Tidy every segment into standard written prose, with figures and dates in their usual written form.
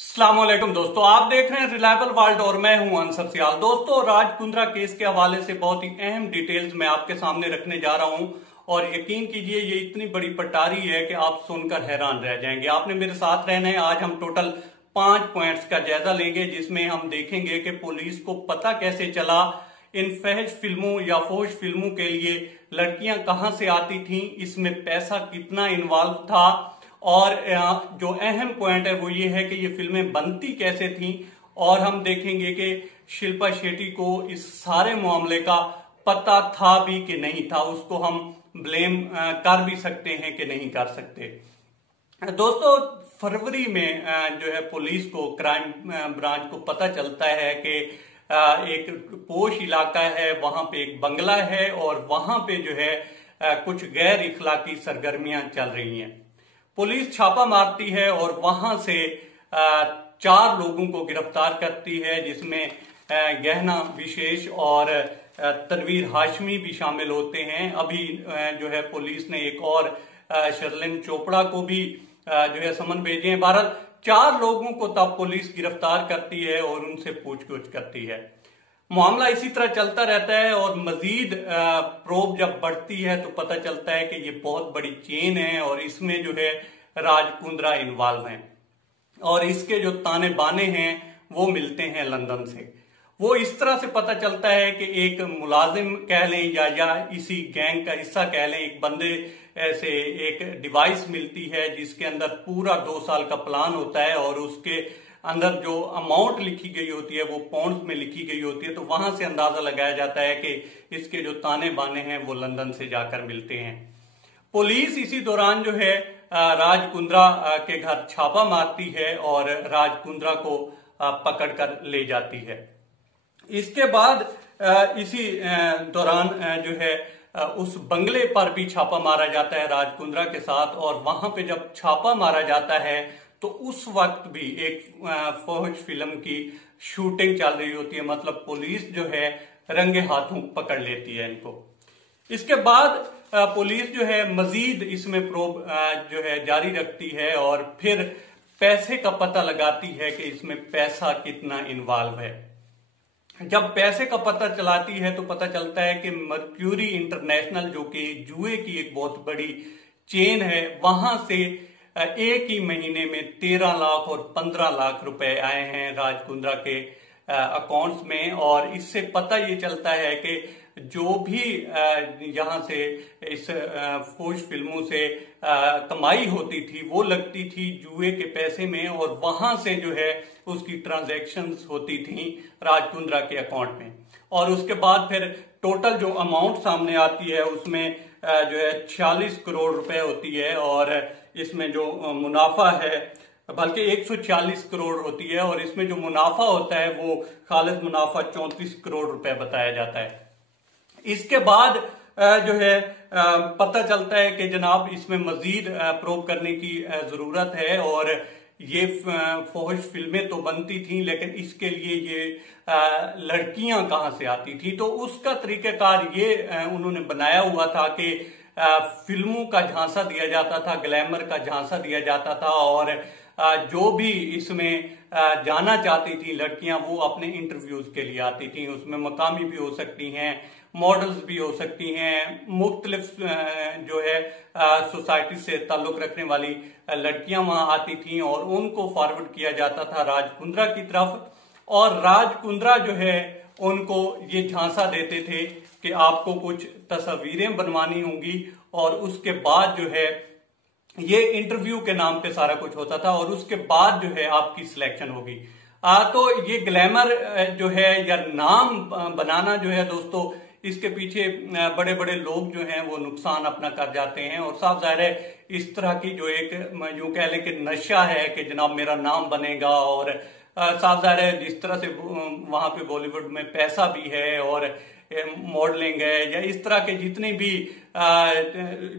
अस्सलामुअलैकुम दोस्तों, आप देख रहे हैं रिलायबल वर्ल्ड और मैं हूं अंसर सियाल। दोस्तों, राज कुंद्रा केस के हवाले से बहुत ही अहम डिटेल्स मैं आपके सामने रखने जा रहा हूं और यकीन कीजिए ये इतनी बड़ी पटारी है कि आप सुनकर हैरान रह जाएंगे। आपने मेरे साथ रहना है। आज हम टोटल 5 पॉइंट्स का जायजा लेंगे जिसमें हम देखेंगे कि पुलिस को पता कैसे चला इन फहश फिल्मों या फोश फिल्मों के लिए लड़कियां कहां से आती थीं, इसमें पैसा कितना इन्वॉल्व था और जो अहम पॉइंट है वो ये है कि ये फिल्में बनती कैसे थीं। और हम देखेंगे कि शिल्पा शेट्टी को इस सारे मामले का पता था भी कि नहीं था, उसको हम ब्लेम कर भी सकते हैं कि नहीं कर सकते। दोस्तों, फरवरी में जो है पुलिस को क्राइम ब्रांच को पता चलता है कि एक पोश इलाका है, वहां पे एक बंगला है और वहां पे जो है कुछ गैर इखलाकी सरगर्मियां चल रही हैं। पुलिस छापा मारती है और वहां से 4 लोगों को गिरफ्तार करती है, जिसमें गहना विशेष और तनवीर हाशमी भी शामिल होते हैं। अभी जो है पुलिस ने एक और शर्लिन चोपड़ा को भी जो है समन भेजे हैं। बहरहाल 4 लोगों को तब पुलिस गिरफ्तार करती है और उनसे पूछताछ करती है। मामला इसी तरह चलता रहता है और मजीद प्रोब जब बढ़ती है तो पता चलता है कि ये बहुत बड़ी चेन है और इसमें जो है राज कुंद्रा इन्वॉल्व हैं और इसके जो ताने बाने हैं वो मिलते हैं लंदन से। वो इस तरह से पता चलता है कि एक मुलाजिम कह लें या इसी गैंग का हिस्सा कह लें, एक बंदे से एक डिवाइस मिलती है जिसके अंदर पूरा 2 साल का प्लान होता है और उसके अंदर जो अमाउंट लिखी गई होती है वो पाउंड्स में लिखी गई होती है। तो वहां से अंदाजा लगाया जाता है कि इसके जो ताने बाने हैं वो लंदन से जाकर मिलते हैं। पुलिस इसी दौरान जो है राज कुंद्रा के घर छापा मारती है और राज कुंद्रा को पकड़कर ले जाती है। इसके बाद इसी दौरान जो है उस बंगले पर भी छापा मारा जाता है राज कुंद्रा के साथ और वहां पे जब छापा मारा जाता है तो उस वक्त भी एक फौज फिल्म की शूटिंग चल रही होती है। मतलब पुलिस जो है रंगे हाथों पकड़ लेती है इनको। इसके बाद पुलिस जो है मजीद इसमें प्रोब जो है जारी रखती है और फिर पैसे का पता लगाती है कि इसमें पैसा कितना इन्वॉल्व है। जब पैसे का पता चलाती है तो पता चलता है कि मर्क्यूरी इंटरनेशनल, जो कि जुए की एक बहुत बड़ी चेन है, वहां से एक ही महीने में 13 लाख और 15 लाख रुपए आए हैं राज कुंद्रा के अकाउंट्स में। और इससे पता ये चलता है कि जो भी यहां से इस फौज फिल्मों से कमाई होती थी वो लगती थी जुए के पैसे में और वहां से जो है उसकी ट्रांजैक्शंस होती थी राज कुंद्रा के अकाउंट में। और उसके बाद फिर टोटल जो अमाउंट सामने आती है उसमें जो है 46 करोड़ रुपए होती है और इसमें जो मुनाफा है बल्कि 140 करोड़ होती है और इसमें जो मुनाफा होता है वो खालिद मुनाफा 34 करोड़ रुपए बताया जाता है। इसके बाद जो है पता चलता है कि जनाब इसमें मजीद प्रोब करने की जरूरत है और ये फौज फिल्में तो बनती थी लेकिन इसके लिए ये लड़कियां कहां से आती थी। तो उसका तरीकाकार ये उन्होंने बनाया हुआ था कि फिल्मों का झांसा दिया जाता था, ग्लैमर का झांसा दिया जाता था और जो भी इसमें जाना चाहती थी लड़कियां वो अपने इंटरव्यूज के लिए आती थी। उसमें मकामी भी हो सकती हैं, मॉडल्स भी हो सकती हैं, मुख्तलिफ जो है सोसाइटी से ताल्लुक रखने वाली लड़कियां वहां आती थी और उनको फॉरवर्ड किया जाता था राज कुंद्रा की तरफ। और राज कुंद्रा जो है उनको ये झांसा देते थे कि आपको कुछ तस्वीरें बनवानी होंगी और उसके बाद जो है ये इंटरव्यू के नाम पे सारा कुछ होता था और उसके बाद जो है आपकी सिलेक्शन होगी। तो ये ग्लैमर जो है या नाम बनाना जो है दोस्तों, इसके पीछे बड़े बड़े लोग जो हैं वो नुकसान अपना कर जाते हैं और साफ जाहिर है इस तरह की जो एक यूं कह लें कि नशा है कि जनाब मेरा नाम बनेगा और साफ जाहिर है जिस तरह से वहां पे बॉलीवुड में पैसा भी है और मॉडलिंग है या इस तरह के जितने भी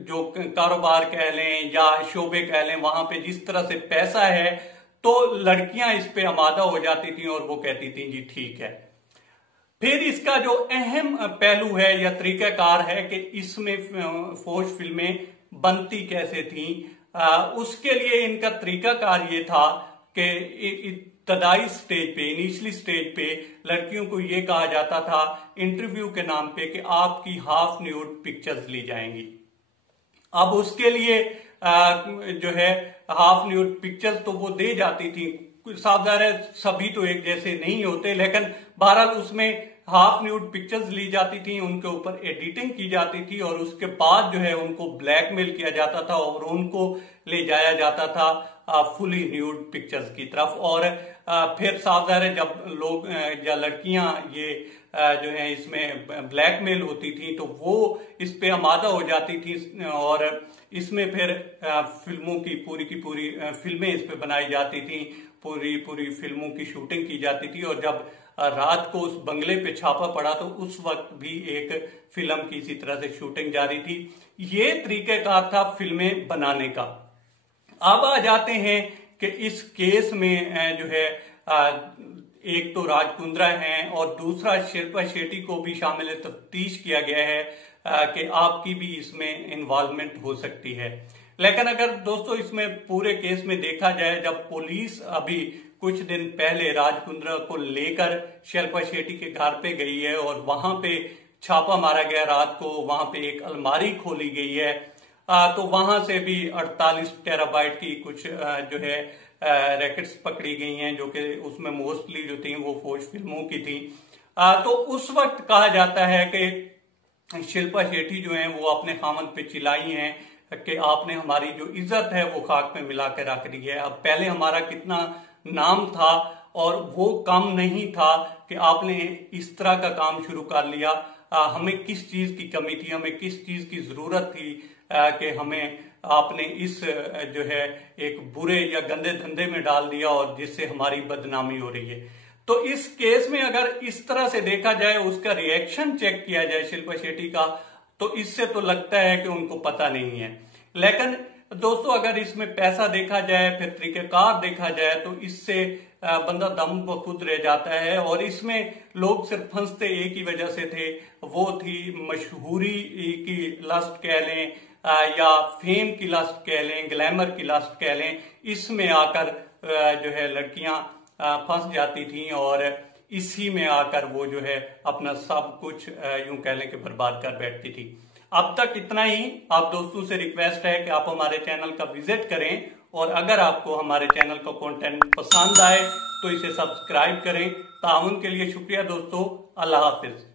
जो कारोबार कह लें या शोबे कह लें, वहां पे जिस तरह से पैसा है तो लड़कियां इस पे आमादा हो जाती थी और वो कहती थी जी ठीक है। फिर इसका जो अहम पहलू है या तरीकाकार है कि इसमें फौज फिल्में बनती कैसे थी, उसके लिए इनका तरीकाकार ये था कि इब्तदाई स्टेज पे, इनिशियली स्टेज पे लड़कियों को ये कहा जाता था इंटरव्यू के नाम पे कि आपकी हाफ न्यूड पिक्चर्स ली जाएंगी। अब उसके लिए जो है हाफ न्यूड पिक्चर्स तो वो दे जाती थी, साफ ज़ाहिर है सभी तो एक जैसे नहीं होते, लेकिन बहरहाल उसमें हाफ न्यूड पिक्चर्स ली जाती थी, उनके ऊपर एडिटिंग की जाती थी और उसके बाद जो है उनको ब्लैकमेल किया जाता था और उनको ले जाया जाता था फुली न्यूड पिक्चर्स की तरफ। और फिर साफ ज़ाहिर है जब लोग या लड़कियां ये जो है इसमें ब्लैकमेल होती थी तो वो इस पे आमादा हो जाती थी और इसमें फिर फिल्मों की पूरी फिल्में इस पे बनाई जाती थी, पूरी फिल्मों की शूटिंग की जाती थी। और जब रात को उस बंगले पे छापा पड़ा तो उस वक्त भी एक फिल्म की इसी तरह से शूटिंग जारी थी। ये तरीकेकार था फिल्में बनाने का। अब आ जाते हैं कि इस केस में जो है एक तो राज कुंद्रा हैं और दूसरा शिल्पा शेट्टी को भी शामिल तफ्तीश किया गया है कि आपकी भी इसमें इन्वॉल्वमेंट हो सकती है। लेकिन अगर दोस्तों इसमें पूरे केस में देखा जाए, जब पुलिस अभी कुछ दिन पहले राज कुंद्रा को लेकर शिल्पा शेट्टी के घर पे गई है और वहां पे छापा मारा गया रात को, वहां पे एक अलमारी खोली गई है तो वहां से भी 48 टेराबाइट की कुछ जो है रैकेट्स पकड़ी गई हैं, जो कि उसमें मोस्टली जो थी वो फौज फिल्मों की थी। तो उस वक्त कहा जाता है कि शिल्पा शेट्टी जो है वो अपने खामन पे चिल्लाई हैं कि आपने हमारी जो इज्जत है वो खाक में मिला के रख दी है। अब पहले हमारा कितना नाम था और वो काम नहीं था कि आपने इस तरह का काम शुरू कर लिया। हमें किस चीज की कमी थी, हमें किस चीज की जरूरत थी कि हमें आपने इस जो है एक बुरे या गंदे धंधे में डाल दिया और जिससे हमारी बदनामी हो रही है। तो इस केस में अगर इस तरह से देखा जाए, उसका रिएक्शन चेक किया जाए शिल्पा शेट्टी का, तो इससे तो लगता है कि उनको पता नहीं है। लेकिन दोस्तों अगर इसमें पैसा देखा जाए, फिर तरीकेकार देखा जाए, तो इससे बंदा दम खुद रह जाता है। और इसमें लोग सिर्फ फंसते एक ही वजह से थे, वो थी मशहूरी की लस्ट कह लें या फेम की लस्ट कह लें, ग्लैमर की लस्ट कह लें। इसमें आकर जो है लड़कियां फंस जाती थी और इसी में आकर वो जो है अपना सब कुछ यूं कह लें कि बर्बाद कर बैठती थी। अब तक इतना ही। आप दोस्तों से रिक्वेस्ट है कि आप हमारे चैनल का विजिट करें और अगर आपको हमारे चैनल का कंटेंट पसंद आए तो इसे सब्सक्राइब करें। ताउन के लिए शुक्रिया दोस्तों। अल्लाह हाफिज।